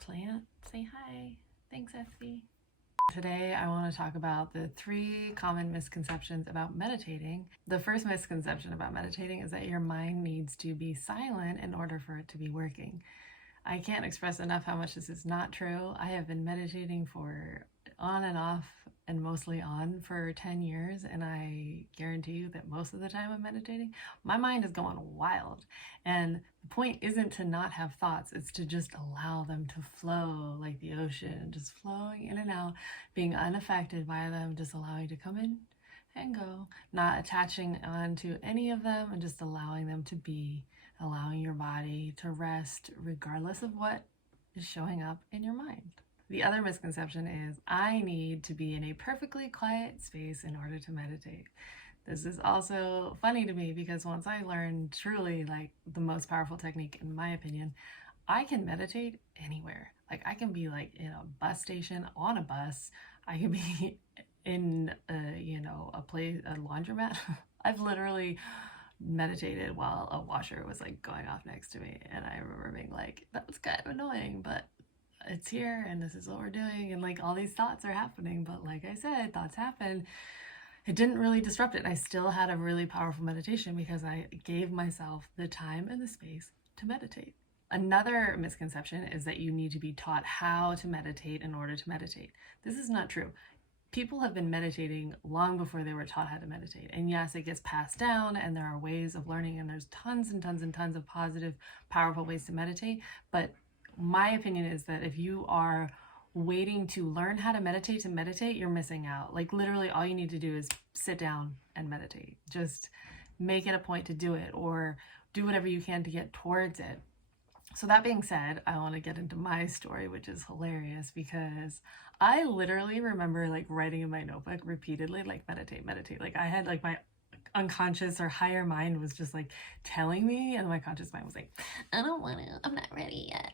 plant. Say hi. Thanks, Effie. Today, I want to talk about the 3 common misconceptions about meditating. The first misconception about meditating is that your mind needs to be silent in order for it to be working. I can't express enough how much this is not true. I have been meditating for on and off and mostly on for 10 years, and I guarantee you that most of the time I'm meditating, my mind is going wild. And the point isn't to not have thoughts, it's to just allow them to flow like the ocean, just flowing in and out, being unaffected by them, just allowing to come in and go, not attaching on to any of them, and just allowing them to be, allowing your body to rest regardless of what is showing up in your mind. The other misconception is I need to be in a perfectly quiet space in order to meditate. This is also funny to me because once I learned truly like the most powerful technique, in my opinion, I can meditate anywhere. Like I can be like in a bus station, on a bus. I can be in a place, a laundromat. I've literally meditated while a washer was like going off next to me, and I remember being like, that was kind of annoying, but it's here and this is what we're doing, and like all these thoughts are happening, but like I said, thoughts happen. It didn't really disrupt it. I still had a really powerful meditation because I gave myself the time and the space to meditate. Another misconception is that you need to be taught how to meditate in order to meditate. This is not true. People have been meditating long before they were taught how to meditate. And yes, it gets passed down and there are ways of learning, and there's tons and tons and tons of positive, powerful ways to meditate. But my opinion is that if you are waiting to learn how to meditate, you're missing out. Like literally all you need to do is sit down and meditate. Just make it a point to do it, or do whatever you can to get towards it. So that being said, I want to get into my story, which is hilarious because I literally remember like writing in my notebook repeatedly, like meditate. Like I had like my unconscious or higher mind was just like telling me, and my conscious mind was like, I don't want to, I'm not ready yet.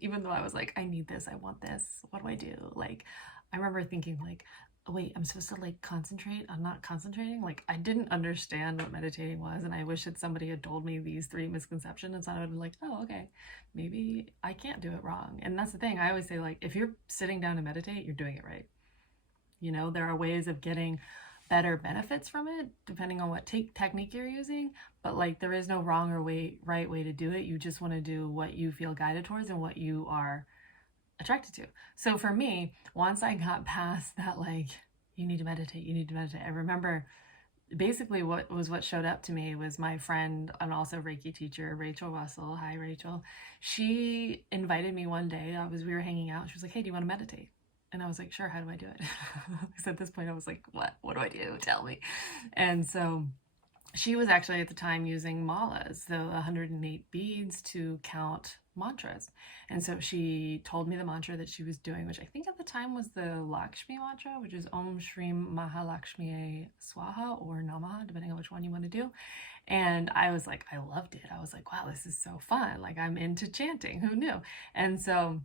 Even though I was like, I need this, I want this, what do I do? Like I remember thinking like, oh, wait, I'm supposed to like concentrate, I'm not concentrating. Like I didn't understand what meditating was, and I wish that somebody had told me these 3 misconceptions, and so I would have been like, oh, okay, maybe I can't do it wrong. And that's the thing, I always say, like, if you're sitting down to meditate, you're doing it right. You know, there are ways of getting better benefits from it depending on what technique you're using, but like there is no wrong or right way to do it. You just want to do what you feel guided towards and what you are attracted to. So for me, once I got past that, like, you need to meditate, I remember basically what showed up to me was my friend and also Reiki teacher, Rachel Russell. Hi, Rachel. She invited me one day. We were hanging out. She was like, hey, do you want to meditate? And I was like, sure, how do I do it? Because at this point I was like, what do I do? Tell me. And so she was actually at the time using malas, the 108 beads, to count mantras. And so she told me the mantra that she was doing, which I think at the time was the Lakshmi mantra, which is Om Shrim Mahalakshmiye Swaha or Namaha, depending on which one you want to do. And I was like, I loved it. I was like, wow, this is so fun. Like I'm into chanting. Who knew? And so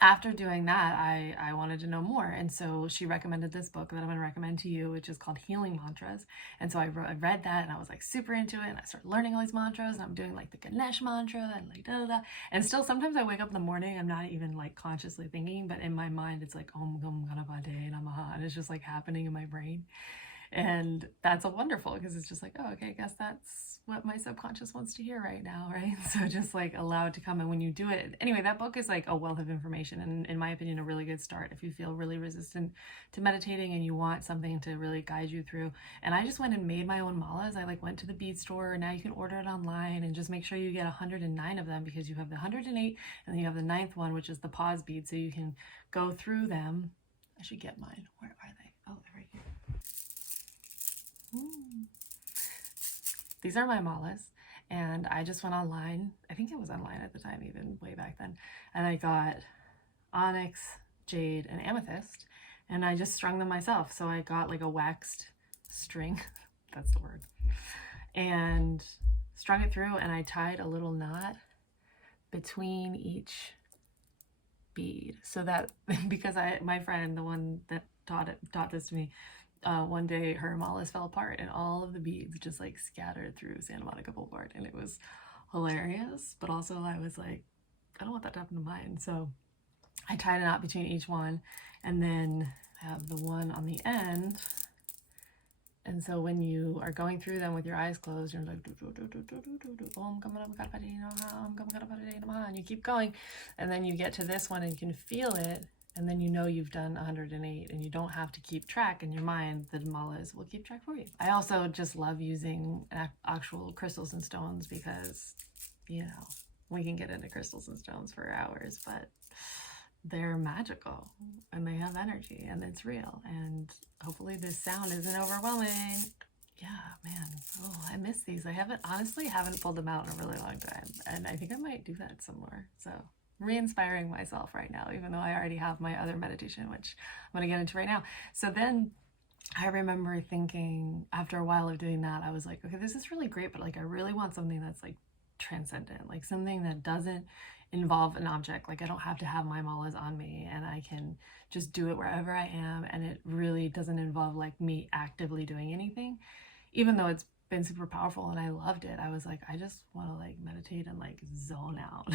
after doing that, I wanted to know more. And so she recommended this book that I'm going to recommend to you, which is called Healing Mantras. And so I read that and I was like super into it. And I started learning all these mantras, and I'm doing like the Ganesh mantra and like da da da. And still sometimes I wake up in the morning, I'm not even like consciously thinking, but in my mind it's like Om Gam Ganapate Namaha. And it's just like happening in my brain. And that's a wonderful, because it's just like, oh, okay, I guess that's what my subconscious wants to hear right now, right? So just like allow it to come. And when you do it, anyway, that book is like a wealth of information, and in my opinion, a really good start if you feel really resistant to meditating and you want something to really guide you through. And I just went and made my own malas. I like went to the bead store, and now you can order it online, and just make sure you get 109 of them, because you have the 108 and then you have the 9th one, which is the pause bead. So you can go through them. I should get mine. Where are they? Oh, they're right here. These are my malas, and I just went online. I think it was online at the time, even way back then, and I got onyx, jade, and amethyst, and I just strung them myself. So I got like a waxed string, that's the word, and strung it through, and I tied a little knot between each bead, so that because my friend, the one that taught this to me, one day her malas fell apart and all of the beads just like scattered through Santa Monica Boulevard, and it was hilarious, but also I was like, I don't want that to happen to mine. So I tied a knot between each one, and then have the one on the end. And so when you are going through them with your eyes closed, you're like, and you keep going, and then you get to this one and you can feel it, and then you know you've done 108, and you don't have to keep track in your mind. The malas will keep track for you. I also just love using actual crystals and stones because, you know, we can get into crystals and stones for hours, but they're magical and they have energy and it's real. And hopefully this sound isn't overwhelming. Yeah, man. Oh, I miss these. I honestly haven't pulled them out in a really long time. And I think I might do that some more. So re-inspiring myself right now, even though I already have my other meditation, which I'm going to get into right now. So then I remember thinking after a while of doing that, I was like, okay, this is really great, but like I really want something that's like transcendent, like something that doesn't involve an object. Like I don't have to have my malas on me, and I can just do it wherever I am, and it really doesn't involve like me actively doing anything, even though it's been super powerful and I loved it. I was like, I just want to like meditate and like zone out.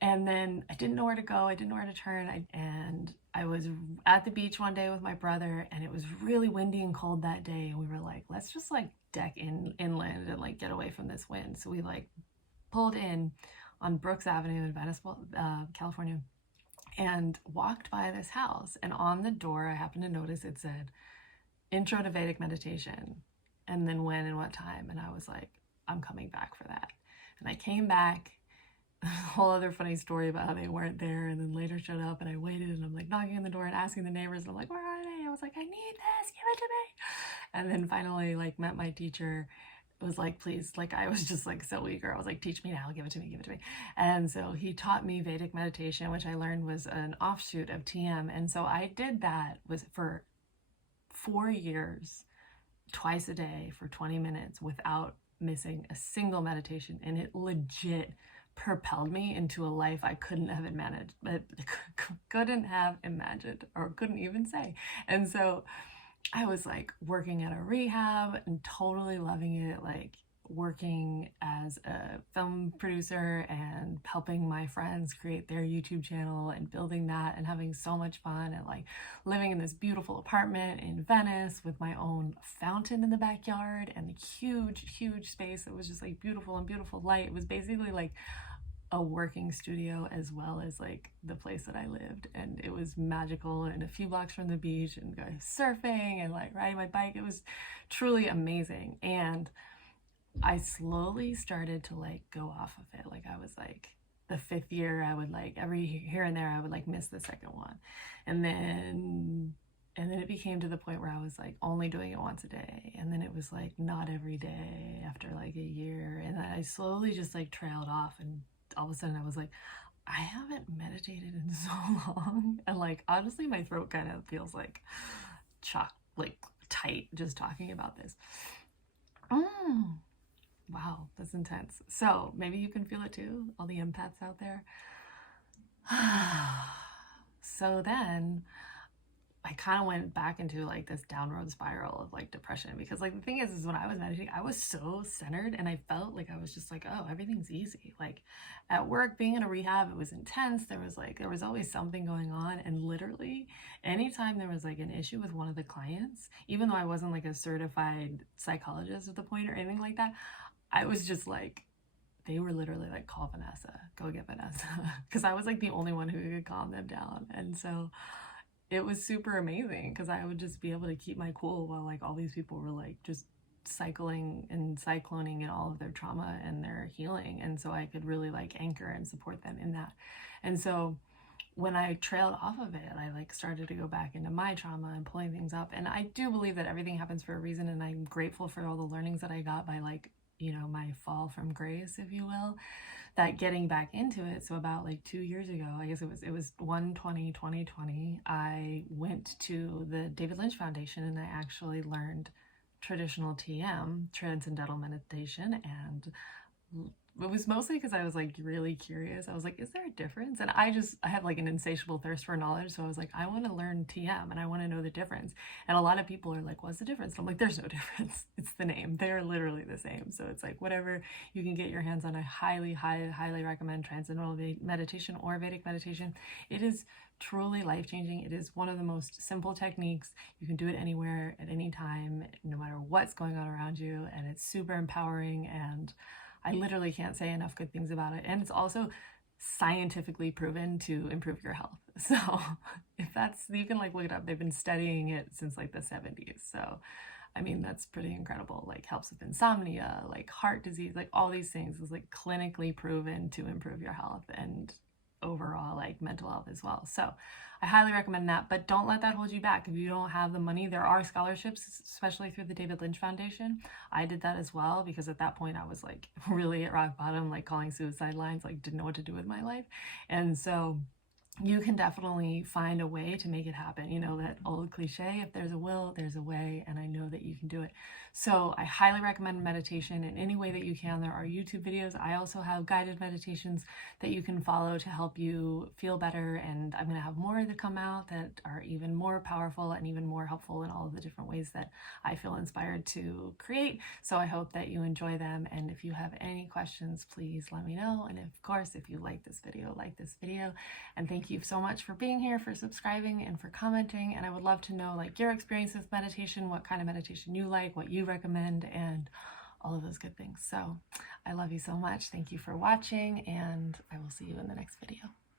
And then I didn't know where to go, I didn't know where to turn, and I was at the beach one day with my brother, and it was really windy and cold that day, and we were like, let's just like deck inland and like get away from this wind. So we like pulled in on Brooks Avenue in Venice, California, and walked by this house. And on the door, I happened to notice it said Intro to Vedic Meditation, and then when and what time. And I was like, I'm coming back for that. And I came back. A whole other funny story about how they weren't there, and then later showed up, and I waited, and I'm like knocking on the door and asking the neighbors, and I'm like, where are they? I was like, I need this, give it to me. And then finally like met my teacher. It was like, please, like I was just like so eager. I was like, teach me now, give it to me, give it to me. And so he taught me Vedic meditation, which I learned was an offshoot of TM. And so I did that for 4 years, twice a day for 20 minutes without missing a single meditation. And it legit propelled me into a life I couldn't have imagined or couldn't even say. And so I was like working at a rehab and totally loving it, like working as a film producer and helping my friends create their YouTube channel and building that and having so much fun, and like living in this beautiful apartment in Venice with my own fountain in the backyard and the huge space that was just like beautiful and beautiful light. It was basically like a working studio as well as like the place that I lived, and it was magical, and a few blocks from the beach, and going surfing and like riding my bike. It was truly amazing. And I slowly started to like go off of it. Like I was like the 5th year, I would like every here and there I would like miss the second one, and then it became to the point where I was like only doing it once a day, and then it was like not every day after like a year, and I slowly just like trailed off. And all of a sudden I was like, I haven't meditated in so long, and like honestly my throat kind of feels like like tight just talking about this. Wow, that's intense. So maybe you can feel it too, all the empaths out there. So then I kind of went back into like this downward spiral of like depression, because like the thing is when I was meditating, I was so centered, and I felt like I was just like, oh, everything's easy. Like at work, being in a rehab, it was intense. There was always something going on, and literally anytime there was like an issue with one of the clients, even though I wasn't like a certified psychologist at the point or anything like that, I was just like, they were literally like, call Vanessa, go get Vanessa, because I was like the only one who could calm them down. And so it was super amazing, because I would just be able to keep my cool while like all these people were like just cycling and cycloning in all of their trauma and their healing. And so I could really like anchor and support them in that. And so when I trailed off of it, I like started to go back into my trauma and pulling things up. And I do believe that everything happens for a reason, and I'm grateful for all the learnings that I got by like, you know, my fall from grace, if you will, that getting back into it. So about like 2 years ago, I guess it was 1/20/2020, I went to the David Lynch Foundation, and I actually learned traditional TM, transcendental meditation, and it was mostly because I was like really curious. I was like, is there a difference? And I have like an insatiable thirst for knowledge. So I was like, I want to learn TM and I want to know the difference. And a lot of people are like, what's the difference? And I'm like, there's no difference. It's the name. They're literally the same. So it's like whatever you can get your hands on. I highly recommend Transcendental Meditation or Vedic meditation. It is truly life-changing. It is one of the most simple techniques. You can do it anywhere at any time, no matter what's going on around you, and it's super empowering, and I literally can't say enough good things about it. And it's also scientifically proven to improve your health. So if that's, you can like look it up. They've been studying it since like the 70s. So I mean, that's pretty incredible. Like helps with insomnia, like heart disease, like all these things is like clinically proven to improve your health and overall like mental health as well. So I highly recommend that, but don't let that hold you back. If you don't have the money, there are scholarships, especially through the David Lynch Foundation. I did that as well because at that point I was like really at rock bottom, like calling suicide lines, like didn't know what to do with my life. And so you can definitely find a way to make it happen. You know, that old cliche, if there's a will, there's a way, and I know that you can do it. So I highly recommend meditation in any way that you can. There are YouTube videos. I also have guided meditations that you can follow to help you feel better, and I'm going to have more that come out that are even more powerful and even more helpful in all of the different ways that I feel inspired to create. So I hope that you enjoy them, and if you have any questions, please let me know. And of course, if you like this video, and thank you so much for being here, for subscribing, and for commenting. And I would love to know like your experience with meditation, what kind of meditation you like, what you recommend, and all of those good things. So I love you so much. Thank you for watching, and I will see you in the next video.